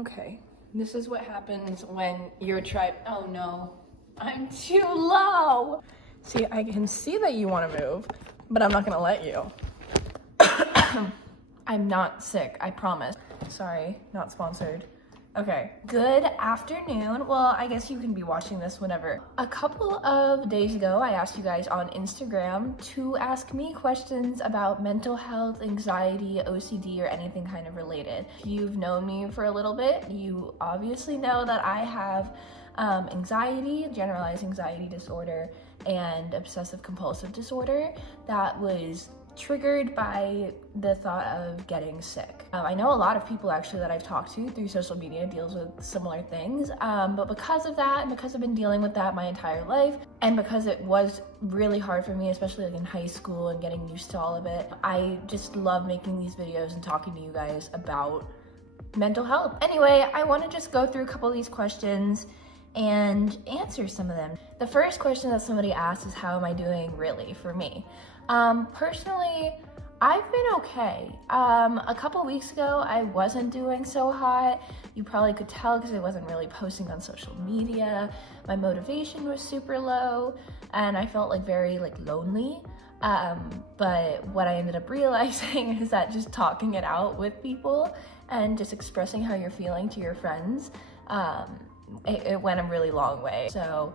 Okay, this is what happens when you're oh no, I'm too low. See, I can see that you want to move, but I'm not gonna let you. I'm not sick, I promise. Sorry, not sponsored. Okay, good afternoon. Well, I guess you can be watching this whenever. A couple of days ago, I asked you guys on Instagram to ask me questions about mental health, anxiety, OCD, or anything kind of related. If you've known me for a little bit, you obviously know that I have anxiety, generalized anxiety disorder, and obsessive compulsive disorder that was triggered by the thought of getting sick. I know a lot of people actually that I've talked to through social media deals with similar things, but because of that, and because I've been dealing with that my entire life, and because it was really hard for me, especially like in high school and getting used to all of it, I just love making these videos and talking to you guys about mental health. Anyway, I want to just go through a couple of these questions and answer some of them. The first question that somebody asked is, how am I doing really for me? Personally, I've been okay. A couple weeks ago, I wasn't doing so hot. You probably could tell because I wasn't really posting on social media. My motivation was super low and I felt like very lonely. But what I ended up realizing is that just talking it out with people and just expressing how you're feeling to your friends, it went a really long way. So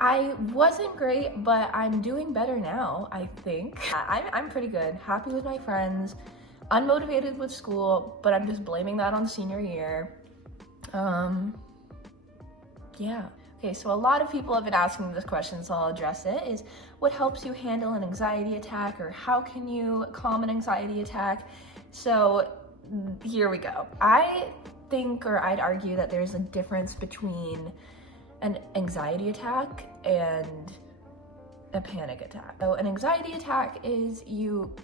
I wasn't great, but I'm doing better now, I think. I'm pretty good, happy with my friends, unmotivated with school, but I'm just blaming that on senior year. Yeah. Okay, so a lot of people have been asking me this question, so I'll address it, is what helps you handle an anxiety attack, or how can you calm an anxiety attack? So here we go. I think, or I'd argue, that there's a difference between an anxiety attack and a panic attack. So an anxiety attack is you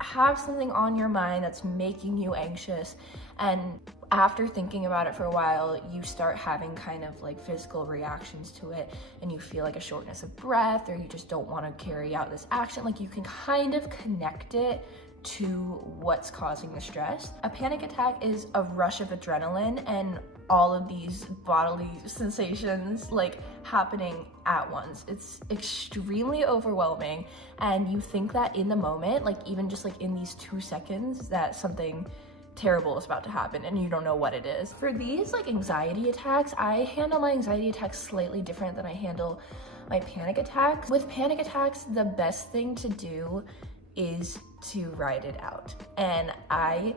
have something on your mind that's making you anxious, and after thinking about it for a while, you start having kind of like physical reactions to it, and you feel like a shortness of breath, or you just don't want to carry out this action. Like, you can kind of connect it to what's causing the stress. A panic attack is a rush of adrenaline and all of these bodily sensations like happening at once. It's extremely overwhelming, and you think that in the moment, like even just like in these 2 seconds, that something terrible is about to happen and you don't know what it is. For these like anxiety attacks, I handle my anxiety attacks slightly different than I handle my panic attacks. With panic attacks, the best thing to do is to ride it out. And I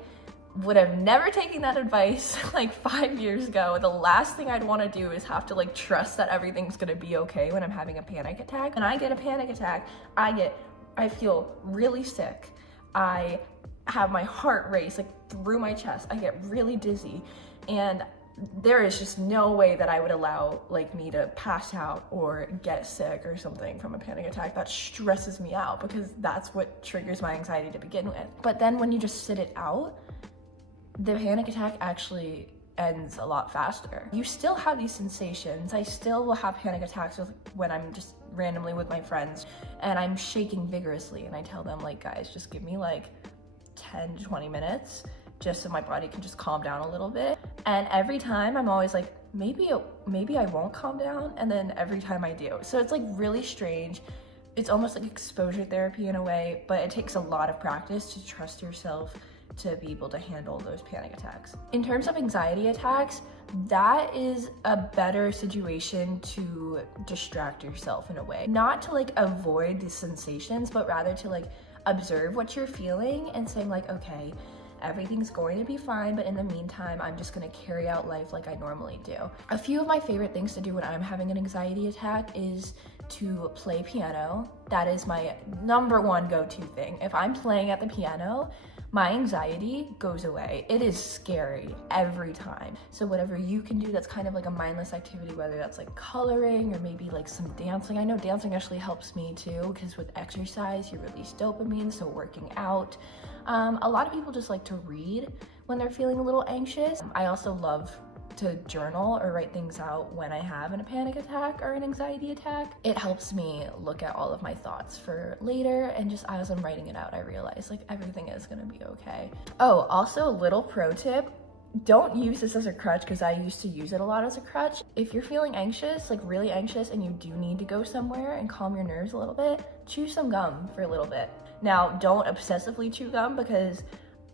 would have never taken that advice like 5 years ago. The last thing I'd want to do is have to like trust that everything's gonna be okay when I'm having a panic attack. When I get a panic attack, I feel really sick. I have my heart race like through my chest. I get really dizzy, and there is just no way that I would allow like me to pass out or get sick or something from a panic attack. That stresses me out because that's what triggers my anxiety to begin with. But then when you just sit it out, the panic attack actually ends a lot faster. You still have these sensations. I still will have panic attacks when I'm just randomly with my friends and I'm shaking vigorously, and I tell them like, guys, just give me like 10 to 20 minutes just so my body can just calm down a little bit. And every time I'm always like, maybe I won't calm down, and then every time I do. So it's like really strange. It's almost like exposure therapy in a way, but it takes a lot of practice to trust yourself to be able to handle those panic attacks. In terms of anxiety attacks, that is a better situation to distract yourself in a way. Not to like avoid the sensations, but rather to like observe what you're feeling and saying like, okay, everything's going to be fine, but in the meantime, I'm just gonna carry out life like I normally do. A few of my favorite things to do when I'm having an anxiety attack is to play piano. That is my #1 go-to thing. If I'm playing at the piano, my anxiety goes away. It is scary every time. So whatever you can do that's kind of like a mindless activity, whether that's like coloring or maybe like some dancing. I know dancing actually helps me too, because with exercise, you release dopamine, so working out. A lot of people just like to read when they're feeling a little anxious. I also love to journal or write things out when I have a panic attack or an anxiety attack. It helps me look at all of my thoughts for later, and just as I'm writing it out, I realize like everything is gonna be okay. Oh, also a little pro tip, don't use this as a crutch, because I used to use it a lot as a crutch. If you're feeling anxious, like really anxious, and you do need to go somewhere and calm your nerves a little bit, chew some gum for a little bit. Now, don't obsessively chew gum, because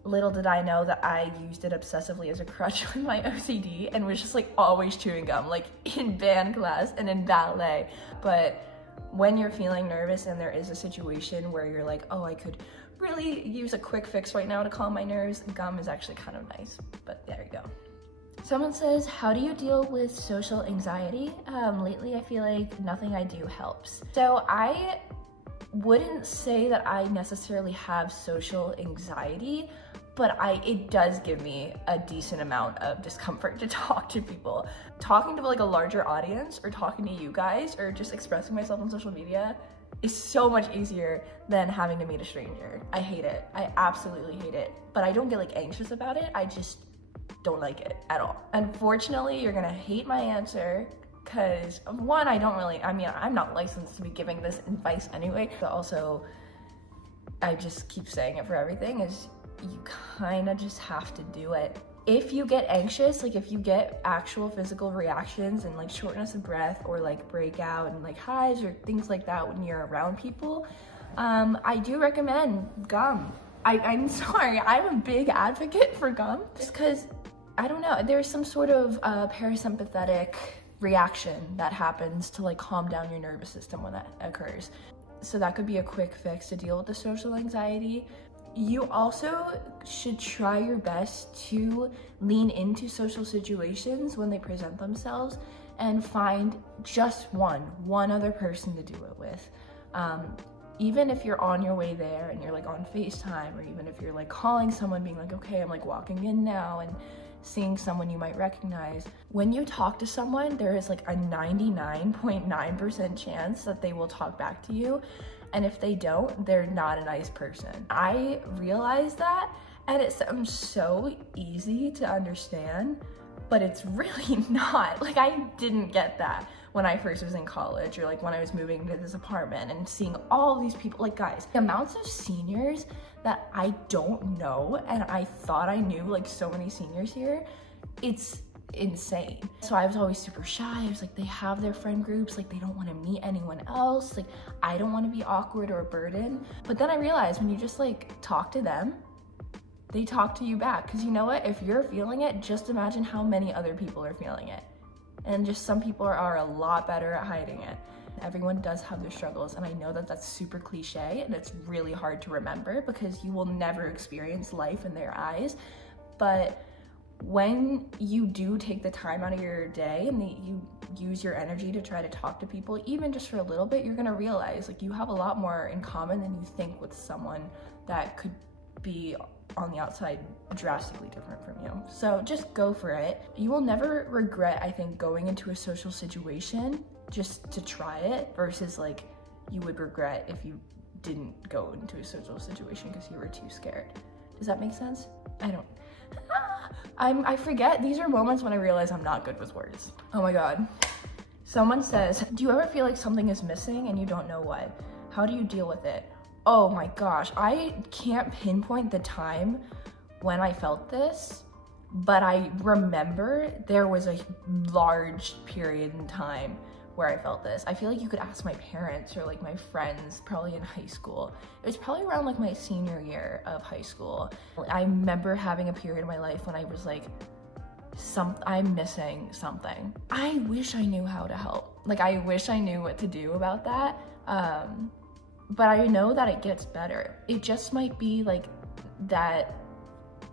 little did I know that I used it obsessively as a crutch with my OCD and was just like always chewing gum, like in band class and in ballet. But when you're feeling nervous and there is a situation where you're like, oh, I could really use a quick fix right now to calm my nerves, gum is actually kind of nice. But there you go. Someone says, how do you deal with social anxiety? Lately, I feel like nothing I do helps. So I wouldn't say that I necessarily have social anxiety, but it does give me a decent amount of discomfort to talk to people. Talking to like a larger audience, or talking to you guys, or just expressing myself on social media is so much easier than having to meet a stranger. I hate it. I absolutely hate it. But I don't get like anxious about it. I just don't like it at all. Unfortunately, you're gonna hate my answer, because one, I'm not licensed to be giving this advice anyway, but also I just keep saying it for everything, is you kind of just have to do it. If you get anxious, like if you get actual physical reactions and like shortness of breath, or like breakout and like highs or things like that when you're around people, I do recommend gum. I'm sorry, I'm a big advocate for gum, just because, I don't know, there's some sort of parasympathetic reaction that happens to like calm down your nervous system when that occurs. So that could be a quick fix to deal with the social anxiety. You also should try your best to lean into social situations when they present themselves, and find just one other person to do it with. Even if you're on your way there and you're like on FaceTime, or even if you're like calling someone being like, okay, I'm like walking in now, and seeing someone you might recognize. When you talk to someone, there is like a 99.9% chance that they will talk back to you. And if they don't, they're not a nice person. I realized that, and it sounds so easy to understand, but it's really not. Like, I didn't get that when I first was in college, or like when I was moving to this apartment and seeing all these people. Like, guys, the amounts of seniors that I don't know, and I thought I knew like so many seniors here, it's insane. So I was always super shy. I was like, they have their friend groups, like they don't want to meet anyone else, like I don't want to be awkward or a burden. But then I realized, when you just like talk to them, they talk to you back. Because you know what, if you're feeling it, just imagine how many other people are feeling it. And just some people are a lot better at hiding it. Everyone does have their struggles, and I know that that's super cliche and it's really hard to remember, because you will never experience life in their eyes. But when you do take the time out of your day and you use your energy to try to talk to people, even just for a little bit, you're gonna realize like you have a lot more in common than you think with someone that could be on the outside drastically different from you. So just go for it. You will never regret, I think, going into a social situation just to try it, versus like you would regret if you didn't go into a social situation because you were too scared. Does that make sense? I forget. These are moments when I realize I'm not good with words. Oh my God. Someone says, do you ever feel like something is missing and you don't know what? How do you deal with it? Oh my gosh, I can't pinpoint the time when I felt this, but I remember there was a large period in time where I felt this. I feel like you could ask my parents or like my friends, probably in high school. It was probably around like my senior year of high school. I remember having a period in my life when I was like, I'm missing something. I wish I knew how to help. Like, I wish I knew what to do about that. But I know that it gets better. It just might be like that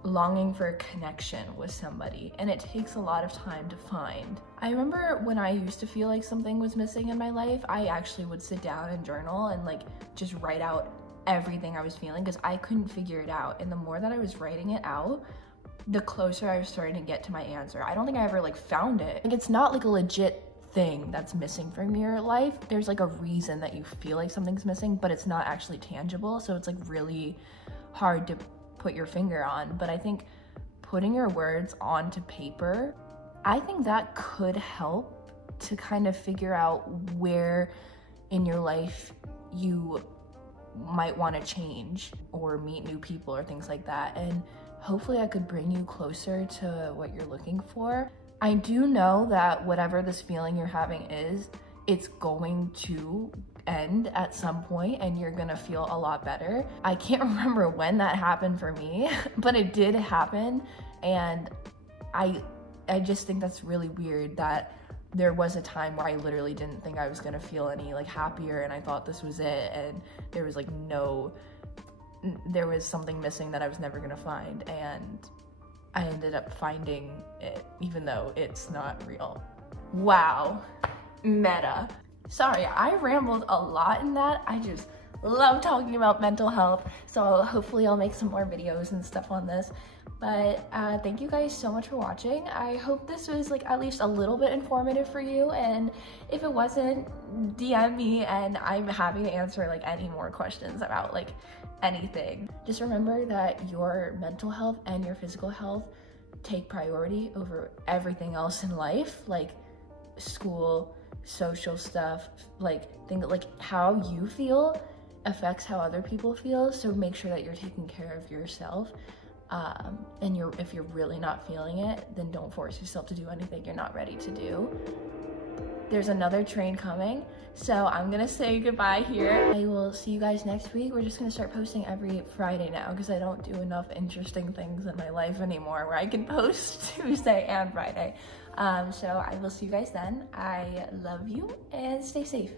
longing for a connection with somebody, and it takes a lot of time to find. I remember when I used to feel like something was missing in my life, I actually would sit down and journal and like just write out everything I was feeling, because I couldn't figure it out. And the more that I was writing it out, the closer I was starting to get to my answer. I don't think I ever like found it. Like, it's not like a legit thing that's missing from your life. There's like a reason that you feel like something's missing, but it's not actually tangible. So it's like really hard to put your finger on. But I think putting your words onto paper, I think that could help to kind of figure out where in your life you might want to change or meet new people or things like that. And hopefully I could bring you closer to what you're looking for. I do know that whatever this feeling you're having is, it's going to end at some point and you're gonna feel a lot better. I can't remember when that happened for me, but it did happen. And I just think that's really weird that there was a time where I literally didn't think I was gonna feel any like happier, and I thought this was it, and there was like there was something missing that I was never gonna find, and I ended up finding it even though it's not real. Wow, meta. Sorry, I rambled a lot in that. I just love talking about mental health, so hopefully I'll make some more videos and stuff on this. But thank you guys so much for watching. I hope this was like at least a little bit informative for you, and if it wasn't, DM me and I'm happy to answer like any more questions about like anything. Just remember that your mental health and your physical health take priority over everything else in life, like school, social stuff, like how you feel affects how other people feel. So make sure that you're taking care of yourself. And if you're really not feeling it, then don't force yourself to do anything you're not ready to do. There's another train coming, so I'm gonna say goodbye here. I will see you guys next week. We're just gonna start posting every Friday now because I don't do enough interesting things in my life anymore where I can post Tuesday and Friday. So I will see you guys then. I love you and stay safe.